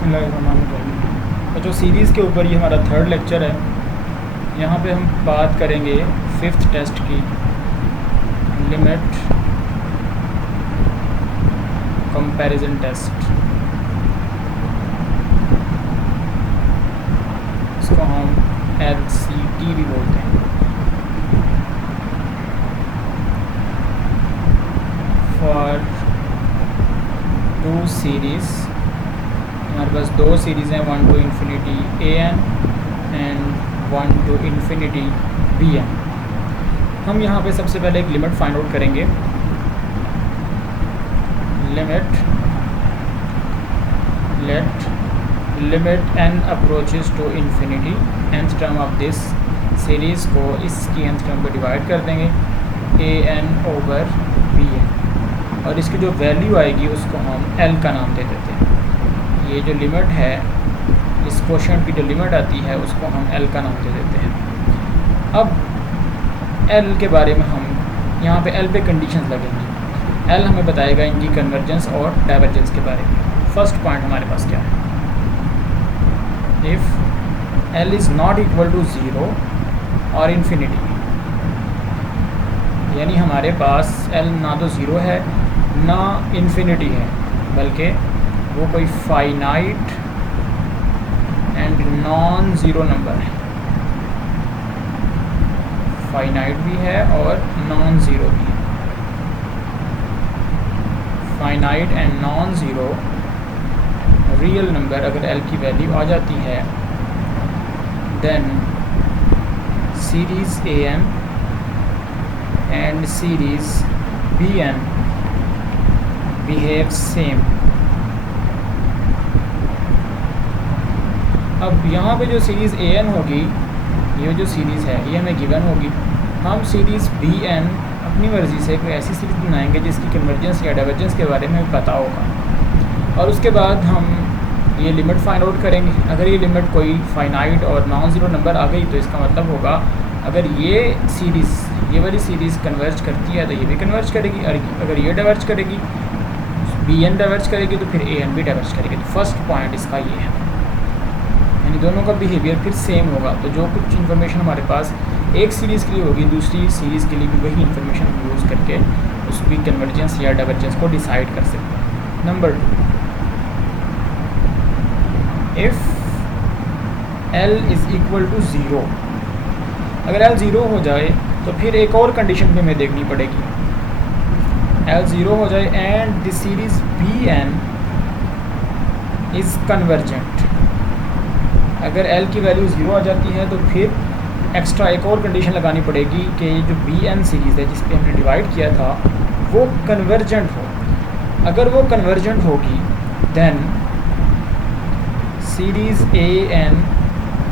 बिस्मिल्लाहिर्रहमानिर्रहीम। तो जो सीरीज़ के ऊपर ये हमारा थर्ड लेक्चर है, यहाँ पे हम बात करेंगे फिफ्थ टेस्ट की, लिमिट कंपैरिजन टेस्ट। इसको हम LCT भी बोलते हैं। फॉर टू सीरीज़, हमारे पास दो सीरीज़ हैं, 1 to infinity an and 1 to infinity bn। हम यहाँ पे सबसे पहले एक लिमिट फाइंड आउट करेंगे। Limit n approaches to infinity, nth term of this series को इसकी nth टर्म को डिवाइड कर देंगे an ओवर bn, और इसकी जो वैल्यू आएगी उसको हम l का नाम दे देते हैं। ये जो लिमिट है, इस क्वोशंट की जो लिमिट आती है उसको हम l का नाम दे देते हैं। अब l के बारे में हम यहाँ पे l पे कंडीशंस लगेंगी। l हमें बताएगा इनकी कन्वर्जेंस और डाइवर्जेंस के बारे में। फर्स्ट पॉइंट हमारे पास क्या है, if l is not equal to 0 और इन्फिनिटी, यानी हमारे पास l ना तो 0 है ना इन्फिनिटी है, बल्कि वो कोई finite and non zero number है। फाइनाइट भी है और नॉन ज़ीरो भी है। Finite and non zero real number अगर l की वैल्यू आ जाती है, then series an and series bn behave same. अब यहाँ पे जो सीरीज़ an होगी, ये जो सीरीज़ है ये हमें गिवन होगी। हम सीरीज़ bn अपनी मर्ज़ी से कोई ऐसी सीरीज़ बनाएंगे जिसकी कन्वर्जेंस या डाइवर्जेंस के बारे में पता होगा, और उसके बाद हम ये लिमिट फाइंड आउट करेंगे। अगर ये लिमिट कोई फाइनाइट और नॉन ज़ीरो नंबर आ गई तो इसका मतलब होगा अगर ये सीरीज़, ये वाली सीरीज़ कन्वर्ज करती है तो ये भी कन्वर्ज करेगी, और अगर ये डाइवर्ज करेगी, bn डाइवर्ज करेगी, तो फिर an भी डाइवर्ज करेगी। तो फर्स्ट पॉइंट इसका ये है, यानी दोनों का बिहेवियर फिर सेम होगा। तो जो कुछ इन्फॉर्मेशन हमारे पास एक सीरीज़ के लिए होगी, दूसरी सीरीज़ के लिए भी वही इन्फॉर्मेशन हम यूज़ करके उसकी कन्वर्जेंस या डाइवर्जेंस को डिसाइड कर सकते हैं। Number 2, if l is equal to 0, अगर l 0 हो जाए तो फिर एक और कंडीशन भी हमें देखनी पड़ेगी। l 0 हो जाए and the series bn is convergent. अगर l की वैल्यू 0 आ जाती है तो फिर एक्स्ट्रा एक और कंडीशन लगानी पड़ेगी कि जो bn सीरीज़ है जिस पे हमने डिवाइड किया था वो कन्वर्जेंट हो। अगर वो कन्वर्जेंट होगी then series an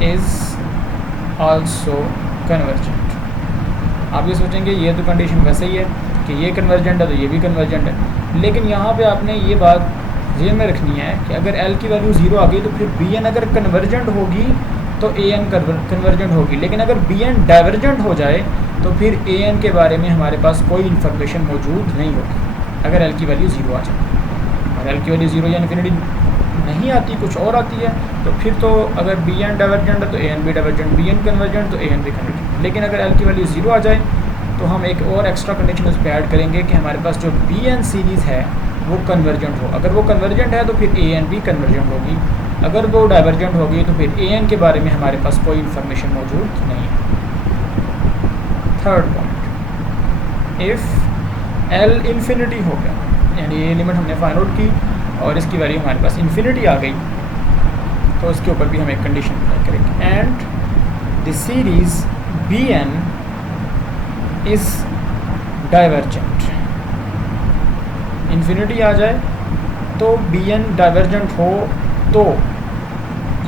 is also convergent. आप ये सोचेंगे ये तो कंडीशन वैसे ही है कि ये कन्वर्जेंट है तो ये भी कन्वर्जेंट है, लेकिन यहाँ पे आपने ये बात ध्यान में रखनी है कि अगर l की वैल्यू 0 आ गई तो फिर bn अगर कन्वर्जेंट होगी तो an कन्वर्जेंट होगी, लेकिन अगर bn डाइवर्जेंट हो जाए तो फिर an के बारे में हमारे पास कोई इन्फॉर्मेशन मौजूद नहीं होगी अगर l की वैल्यू 0 आ जाए। और l की वैल्यू 0 या इन्फिनिटी नहीं आती, कुछ और आती है, तो फिर तो अगर bn डाइवर्जेंट है तो an भी डाइवर्जेंट, bn कन्वर्जेंट तो an भी कन्वर्जेंट। लेकिन अगर l की वैल्यू 0 आ जाए तो हम एक और एक्स्ट्रा कंडीशन उस पर ऐड करेंगे कि हमारे पास जो bn सीरीज़ है वो कन्वर्जेंट हो। अगर वो कन्वर्जेंट है तो फिर an भी कन्वर्जेंट होगी, अगर वो डाइवर्जेंट होगी तो फिर an के बारे में हमारे पास कोई इन्फॉर्मेशन मौजूद नहीं है। Third point, if l infinity हो गया, यानी ये लिमिट हमने फाइंड आउट की और इसकी वैल्यू हमारे पास इन्फिनिटी आ गई, तो उसके ऊपर भी हम एक कंडीशन अप्लाई करेंगे and the series bn is divergent. Infinity आ जाए तो bn डाइवर्जेंट हो, तो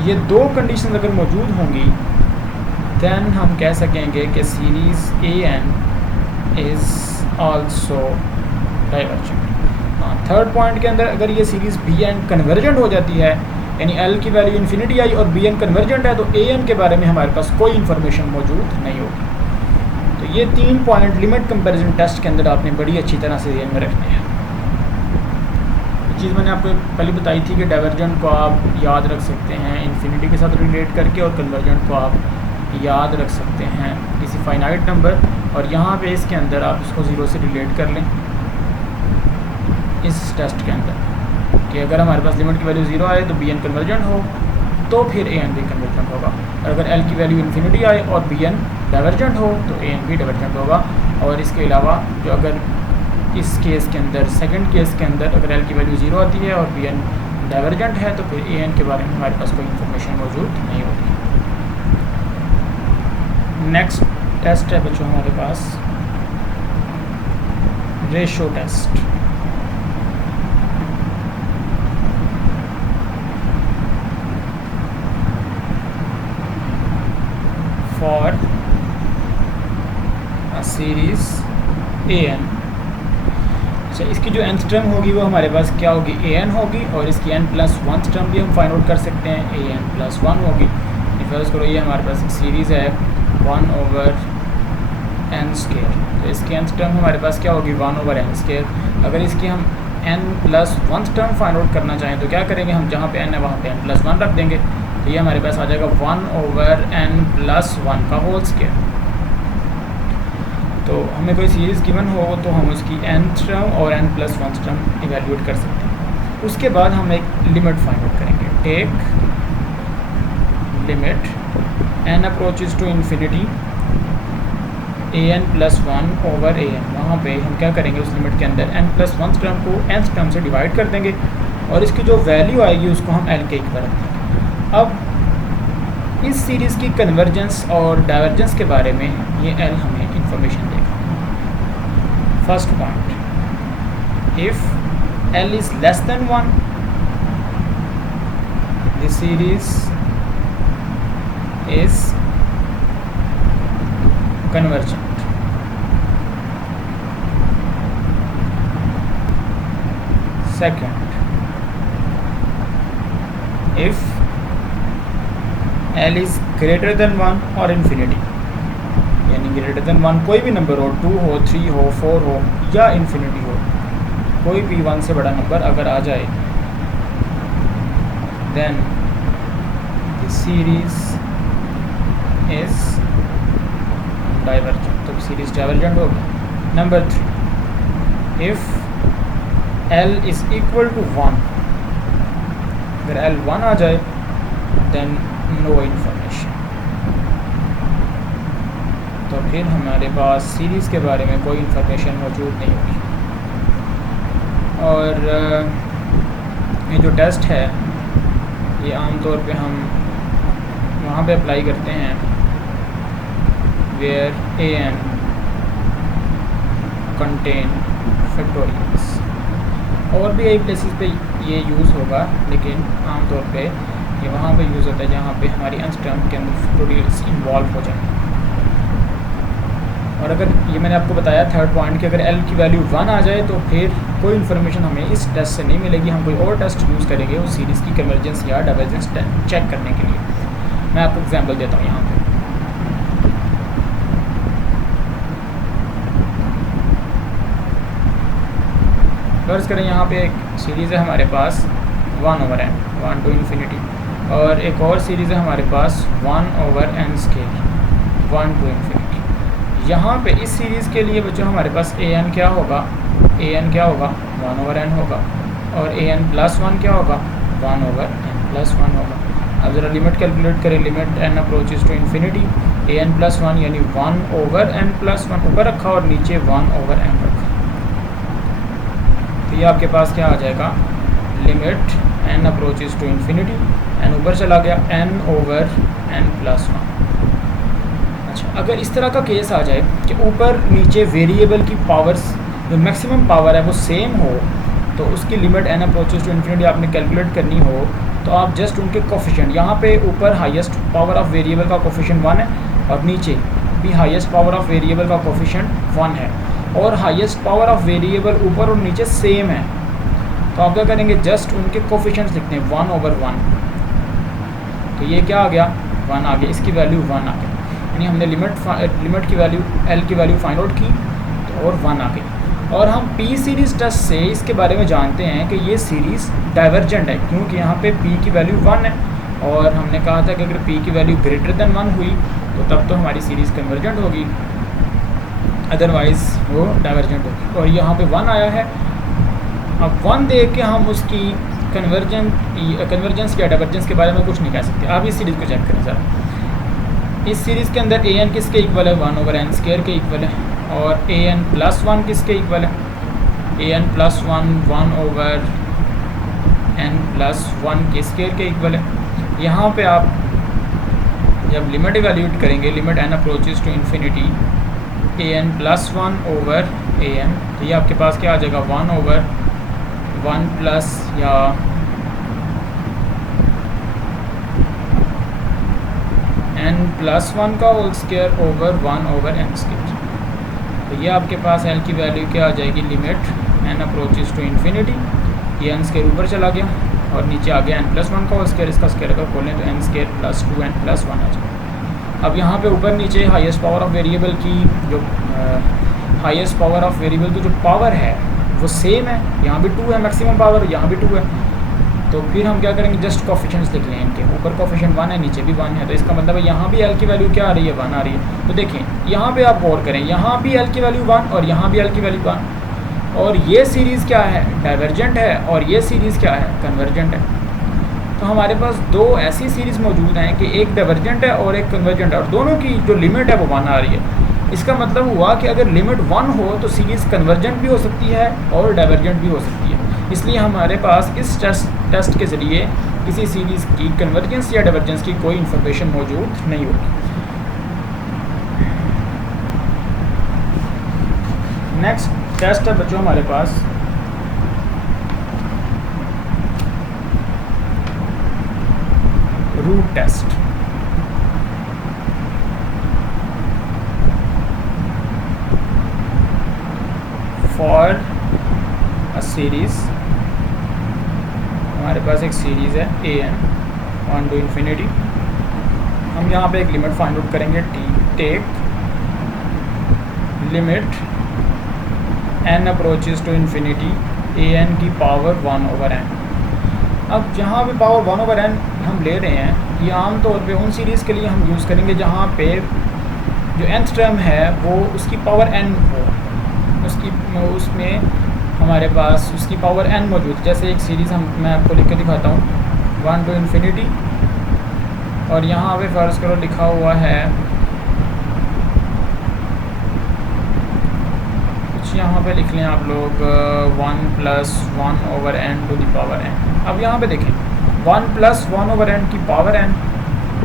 ये दो कंडीशन अगर मौजूद होंगी देन हम कह सकेंगे कि series an is also divergent. हाँ, थर्ड पॉइंट के अंदर अगर ये सीरीज़ bn कन्वर्जेंट हो जाती है, यानी l की वैल्यू इन्फिनिटी आई और bn कन्वर्जेंट है, तो an के बारे में हमारे पास कोई इन्फॉर्मेशन मौजूद नहीं होगी। तो ये 3 पॉइंट लिमिट कंपैरिजन टेस्ट के अंदर आपने बड़ी अच्छी तरह से ध्यान में रखने हैं। चीज़ मैंने आपको पहले बताई थी कि डाइवर्जेंट को आप याद रख सकते हैं इन्फिनिटी के साथ रिलेट करके, और कन्वर्जेंट को आप याद रख सकते हैं किसी फाइनाइट नंबर, और यहाँ पे इसके अंदर आप इसको ज़ीरो से रिलेट कर लें इस टेस्ट के अंदर कि अगर हमारे पास लिमिट की वैल्यू ज़ीरो आए तो बी एन कन्वर्जेंट हो, तो फिर ए एन भी कन्वर्जेंट होगा। और अगर एल की वैल्यू इन्फिनिटी आए और बी एन डाइवर्जेंट हो तो ए एन भी डाइवर्जेंट होगा। और इसके अलावा जो अगर इस केस के अंदर, सेकंड केस के अंदर, अगर एल की वैल्यू ज़ीरो आती है और बी एन डाइवर्जेंट है तो फिर ए एन के बारे में हमारे पास कोई इन्फॉर्मेशन मौजूद नहीं होगी। नेक्स्ट टेस्ट है बच्चों हमारे पास ratio test. For a series A N. अच्छा, इसकी जो nth टर्म होगी वो हमारे पास क्या होगी, ए एन होगी, और इसकी n+1 टर्म भी हम फाइंड आउट कर सकते हैं, ए n+1 होगी। फर्स्ट करो, ये हमारे पास एक सीरीज़ है 1/n², तो इसकी nth टर्म हमारे पास क्या होगी 1/n²। अगर इसकी हम n+1 टर्म फाइंड आउट करना चाहें तो क्या करेंगे, हम जहाँ पे n है वहाँ पे n+1 रख देंगे, तो ये हमारे पास आ जाएगा 1/n+1 का होल स्क्वायर। तो हमें कोई सीरीज़ गिवन हो तो हम उसकी nth टर्म और n+1 टर्म इवेल्यूएट कर सकते हैं। उसके बाद हम एक लिमिट फाइंड आउट करेंगे, take limit n approaches to infinity an+1/an। वहाँ पे हम क्या करेंगे, उस लिमिट के अंदर n+1 टर्म को nth टर्म से डिवाइड कर देंगे, और इसकी जो वैल्यू आएगी उसको हम l के इक्वल रख देंगे। अब इस सीरीज़ की कन्वर्जेंस और डाइवर्जेंस के बारे में ये l हमें इंफॉर्मेशन देगा। First point, if l is less than 1 this series is convergent। Second, if L is greater than 1 or infinity, यानी greater than 1 कोई भी नंबर हो, 2 हो, 3 हो, 4 हो या infinity हो, कोई भी 1 से बड़ा नंबर अगर आ जाए, then the series is divergent, तो सीरीज डाइवर्जेंट होगी। Number 3, if L is equal to 1, अगर L 1 आ जाए देन नो इन्फॉर्मेशन, तो फिर हमारे पास सीरीज़ के बारे में कोई इन्फॉर्मेशन मौजूद नहीं होगी। और ये जो टेस्ट है ये आमतौर पे हम वहाँ पे अप्लाई करते हैं where an contain factorials। और भी कई प्लेसेस पे ये यूज़ होगा, लेकिन आमतौर पे ये वहाँ पे यूज़ होता है जहाँ पे हमारी nth टर्म के अंदर फैक्टोरियल्स इन्वॉल्व हो जाए। और अगर ये मैंने आपको बताया थर्ड पॉइंट कि अगर l की वैल्यू 1 आ जाए तो फिर कोई इन्फॉर्मेशन हमें इस टेस्ट से नहीं मिलेगी, हम कोई और टेस्ट यूज़ करेंगे उस सीरीज़ की कन्वर्जेंस या डाइवर्जेंस चेक करने के लिए। मैं आपको एग्जाम्पल देता हूँ यहाँ पर। फर्ज करें यहाँ पे एक सीरीज़ है हमारे पास 1/n 1 टू इन्फिनिटी, और एक और सीरीज़ है हमारे पास 1/n² 1 टू इन्फिनिटी। यहाँ पे इस सीरीज़ के लिए बच्चों हमारे पास an क्या होगा, 1/n होगा, और an+1 क्या होगा 1/n+1 होगा। अब ज़रा लिमिट कैलकुलेट करें, limit n approaches to infinity an+1 यानी 1/n+1 ऊपर रखा और नीचे 1/n रखा, तो ये आपके पास क्या आ जाएगा, limit n approaches to infinity, n ऊपर चला गया n/n+1। अच्छा, अगर इस तरह का केस आ जाए कि ऊपर नीचे वेरिएबल की पावर्स जो मैक्सिमम पावर है वो सेम हो, तो उसकी limit n approaches to infinity आपने कैलकुलेट करनी हो, तो आप जस्ट उनके कोफिशिएंट, यहाँ पे ऊपर हाईएस्ट पावर ऑफ वेरिएबल का कोफिशिएंट 1 है और नीचे भी हाईएस्ट पावर ऑफ वेरिएबल का कोफिशिएंट 1 है, और हाईएस्ट पावर ऑफ वेरिएबल ऊपर और नीचे सेम है, तो आप क्या करेंगे, जस्ट उनके कोफिशिएंट्स लिखते हैं 1/1। तो ये क्या आ गया, 1 आ गया, इसकी वैल्यू 1 आ गई, यानी हमने लिमिट की वैल्यू l की वैल्यू फाइंड आउट की तो और 1 आ गई। और हम पी सीरीज़ टेस्ट से इसके बारे में जानते हैं कि ये सीरीज़ डाइवर्जेंट है, क्योंकि यहाँ पे पी की वैल्यू 1 है और हमने कहा था कि अगर पी की वैल्यू ग्रेटर देन 1 हुई तो तब तो हमारी सीरीज़ कन्वर्जेंट होगी, अदरवाइज़ वो डाइवर्जेंट होगी। और यहाँ पे 1 आया है। अब 1 देख के हम उसकी कन्वर्जेंस या डाइवर्जेंस के बारे में कुछ नहीं कह सकते। आप इस सीरीज़ को चेक करें ज़रा। इस सीरीज़ के अंदर ए एन किसके इक्वल है? 1/n² के इक्वल है। और ए एन प्लस 1 किसके इक्वल है? ए एन प्लस 1 1/n+1 के स्केयर के इक्वल है। यहाँ पे आप जब लिमिट इवैल्यूएट करेंगे, limit n approaches to infinity an+1/an, तो ये आपके पास क्या आ जाएगा? 1/1 प्लस या n+1 का होल स्क्वायर ओवर 1/n²। तो ये आपके पास l की वैल्यू क्या आ जाएगी? Limit n approaches to infinity, ये n² ऊपर चला गया और नीचे आ गया n+1 का होल स्क्वायर। इसका स्क्वायर अगर खोलें तो n² + 2n+1 आ जाएगा। अब यहाँ पे ऊपर नीचे हाईएस्ट पावर ऑफ वेरिएबल की जो हाईएस्ट पावर ऑफ वेरिएबल की जो पावर है वो सेम है, यहाँ भी 2 है मैक्सिमम पावर, यहाँ भी 2 है। तो फिर हम क्या करेंगे? जस्ट कोफिशिएंट्स लिख लें इनके। ऊपर कोफिशिएंट 1 है, नीचे भी 1 है, तो इसका मतलब है यहाँ भी l की वैल्यू क्या आ रही है? 1 आ रही है। तो देखें यहाँ पे आप गौर करें, यहाँ भी l की वैल्यू 1 और यहाँ भी l की वैल्यू 1। और ये सीरीज़ क्या है? डाइवर्जेंट है। और ये सीरीज़ क्या है? कन्वर्जेंट है। तो हमारे पास दो ऐसी सीरीज़ मौजूद हैं कि एक डाइवर्जेंट है और एक कन्वर्जेंट है, और दोनों की जो लिमिट है वो 1 आ रही है। इसका मतलब हुआ कि अगर लिमिट 1 हो तो सीरीज़ कन्वर्जेंट भी हो सकती है और डाइवर्जेंट भी हो सकती है। इसलिए हमारे पास इस टेस्ट के ज़रिए किसी सीरीज़ की कन्वर्जेंस या डाइवर्जेंस की कोई इन्फॉर्मेशन मौजूद नहीं होगी। नेक्स्ट टेस्ट है बच्चों हमारे पास root test. For a series, हमारे पास एक सीरीज़ है an 1 to infinity। हम यहाँ पे एक लिमिट फाइंड आउट करेंगे, take limit n approaches to infinity an की पावर 1/n। अब जहाँ पे पावर 1/n हम ले रहे हैं, ये आम तौर पे उन सीरीज़ के लिए हम यूज़ करेंगे जहाँ पे जो nth टर्म है वो उसकी पावर n हो, उसमें हमारे पास उसकी पावर n मौजूद है। जैसे एक सीरीज़ मैं आपको लिख के दिखाता हूँ, 1 to infinity, और यहाँ पे फ़र्ज़ करो लिखा हुआ है कुछ, यहाँ पे लिख लें आप लोग 1 + 1/n to the power n। अब यहाँ पे देखें 1 + 1/n की पावर n,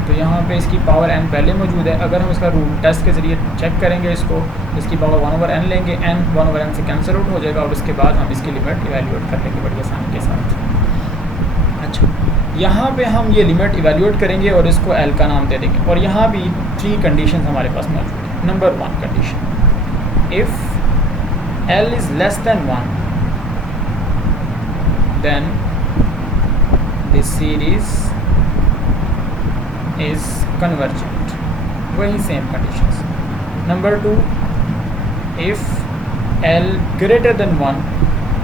तो यहाँ पे इसकी पावर n पहले मौजूद है। अगर हम इसका रूट टेस्ट के ज़रिए चेक करेंगे इसको, इसकी पावर 1/n लेंगे, n 1/n से कैंसिल आउट हो जाएगा और उसके बाद हम इसकी लिमिट इवैल्यूएट कर लेंगे बड़ी आसानी के साथ। अच्छा, यहाँ पे हम ये लिमिट इवैल्यूएट करेंगे और इसको l का नाम दे देंगे। और यहाँ भी 3 कंडीशन हमारे पास मौजूद है। Number 1 condition, if l is less than 1 then this series is convergent। वही same conditions. Number 2, if l greater than 1,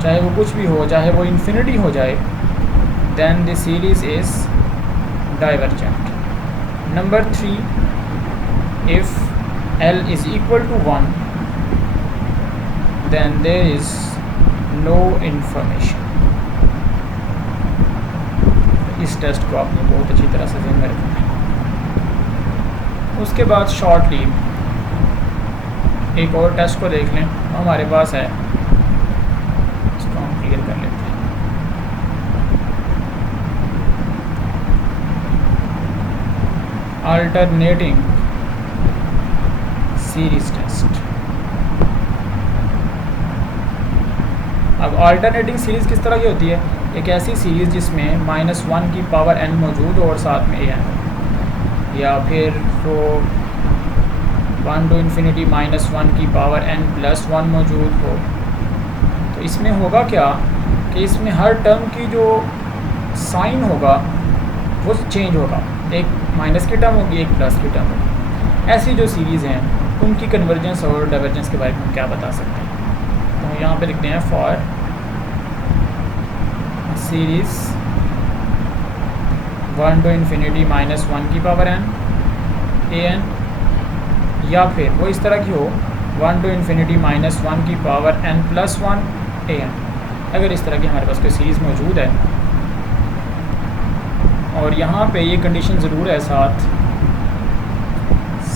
चाहे वो कुछ भी हो, चाहे वो इन्फिनिटी हो जाए, then the series is divergent। Number 3, if l is equal to 1 then there is no information। इस टेस्ट को आपने बहुत अच्छी तरह से ध्यान में रखना है। उसके बाद शॉर्टली एक और टेस्ट को देख लें, हमारे पास है, इसको हम क्लियर कर लेते हैं। Alternating series test. अब अल्टरनेटिंग सीरीज़ किस तरह की होती है? एक ऐसी सीरीज़ जिसमें -1 की पावर n मौजूद हो और साथ में an, या फिर वो 1 to infinity -1 की पावर n+1 मौजूद हो। तो इसमें होगा क्या कि इसमें हर टर्म की जो साइन होगा वो चेंज होगा, एक माइनस की टर्म होगी, एक प्लस की टर्म होगी। ऐसी जो सीरीज़ हैं उनकी कन्वर्जेंस और डाइवर्जेंस के बारे में हम क्या बता सकते हैं? तो यहाँ पे लिखते हैं फॉर सीरीज़ 1 to infinity -1 की पावर n an, या फिर वो इस तरह की हो 1 to infinity -1 की पावर n+1 an। अगर इस तरह की हमारे पास कोई सीरीज़ मौजूद है और यहाँ पे ये कंडीशन ज़रूर है साथ,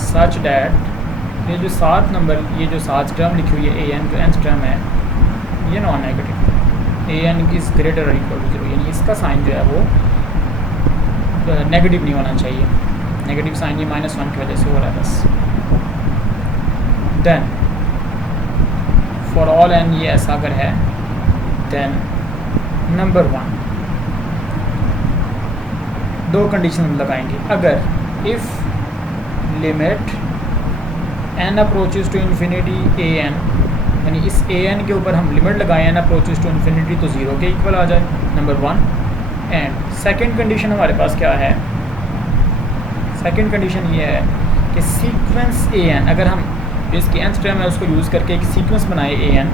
सच डैट ये जो 7 नंबर, ये जो 7 टर्म लिखी हुई है an जो nth टर्म है, ये non negative, an is greater और इक्वल टू 0, यानी इसका साइन जो है वो नेगेटिव नहीं होना चाहिए। नेगेटिव साइन ये -1 की वजह से हो रहा है बस। देन फॉर ऑल एन ये ऐसा अगर है, देन नंबर 1 दो कंडीशन लगाएंगे। अगर if limit n approaches to infinity an, यानी इस an के ऊपर हम लिमिट लगाएं n अप्रोचेज टू इन्फिनिटी तो 0 के इक्वल आ जाए, नंबर 1। एंड सेकंड कंडीशन हमारे पास क्या है, सेकंड कंडीशन ये है कि सीक्वेंस an, अगर हम इसकी nth टर्म है उसको यूज़ करके एक सीक्वेंस बनाए an,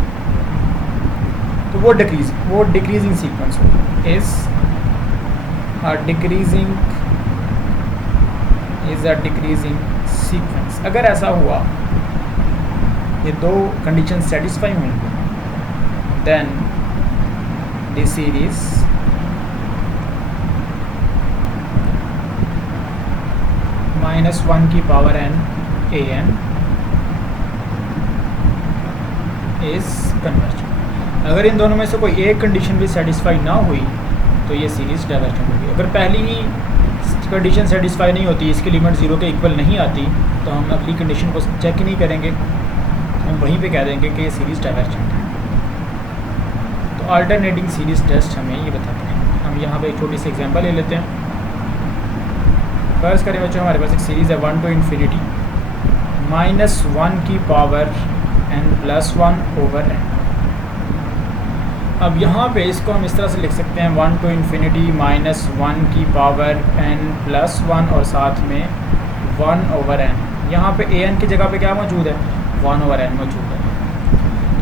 तो वो डिक्रीजिंग सीक्वेंस हो, इज़ अ डिक्रीजिंग सीक्वेंस। अगर ऐसा हुआ, ये दो कंडीशन सेटिस्फाई हुई, देन द सीरीज़ -1 की power n an is convergent. अगर इन दोनों में से कोई एक कंडीशन भी सेटिस्फाई ना हुई तो ये सीरीज़ डाइवर्जेंट होगी। अगर पहली ही कंडीशन सेटिस्फाई नहीं होती, इसकी लिमिट 0 के इक्वल नहीं आती, तो हम अगली कंडीशन को चेक ही नहीं करेंगे, हम वहीं पे कह देंगे कि ये सीरीज़ डाइवर्जेंट है। तो अल्टरनेटिंग सीरीज़ टेस्ट हमें ये बताते हैं। हम यहाँ पे एक छोटी सी एग्जांपल ले लेते हैं। फर्स्ट करें बच्चों, हमारे पास एक सीरीज़ है 1 to infinity -1 की पावर n+1 ओवर n। अब यहाँ पे इसको हम इस तरह से लिख सकते हैं 1 to infinity -1 की पावर n+1 और साथ में 1 ओवर n। यहाँ पे an की जगह पे क्या मौजूद है, 1 ओवर n मौजूद है।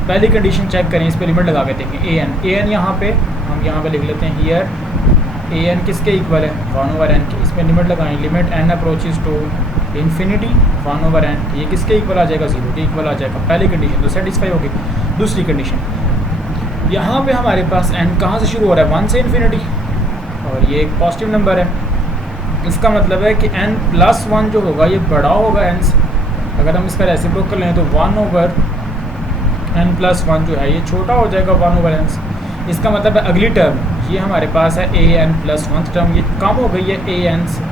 पहली कंडीशन चेक करें, इस पर लिमिट लगा के देखें an यहाँ पे हम यहाँ पे लिख लेते हैं हियर an किसके इक्वल है, 1 ओवर n के। इसमें लिमिट लगाएं, limit n approaches to infinity 1 over n, ये किसके इक्वल आ जाएगा, 0 के इक्वल आ जाएगा। पहली कंडीशन तो सेटिस्फाई होगी। दूसरी कंडीशन, यहाँ पे हमारे पास n कहाँ से शुरू हो रहा है, 1 से इन्फिनिटी, और ये एक पॉजिटिव नंबर है। इसका मतलब है कि n+1 जो होगा ये बड़ा होगा n से। अगर हम इसका रेसिप्रोकल लें तो 1 ओवर n+1 जो है ये छोटा हो जाएगा 1 ओवर n से। इसका मतलब है अगली टर्म ये हमारे पास है an+1 टर्म, ये कम हो गई है an से।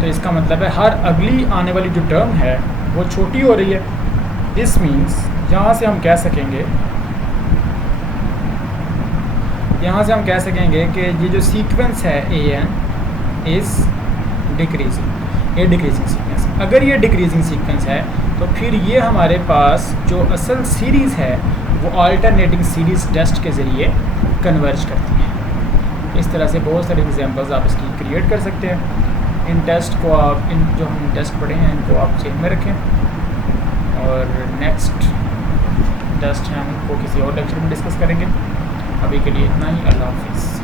तो इसका मतलब है हर अगली आने वाली जो टर्म है वो छोटी हो रही है। दिस मीन्स यहाँ से हम कह सकेंगे कि ये जो सीक्वेंस है an इज़ डिक्रीजिंग, ये डिक्रीजिंग सीक्वेंस। अगर ये डिक्रीजिंग सीक्वेंस है तो फिर ये हमारे पास जो असल सीरीज़ है वो अल्टरनेटिंग सीरीज़ टेस्ट के ज़रिए कन्वर्ज करती है। इस तरह से बहुत सारे एग्जांपल्स आप इसकी क्रिएट कर सकते हैं। इन टेस्ट को आप, इन जो हम टेस्ट पढ़े हैं इनको आप जेब में रखें, और नेक्स्ट टेस्ट है हम उनको किसी और लेक्चर में डिस्कस करेंगे। अभी के लिए इतना ही। अल्लाह हाफिज़।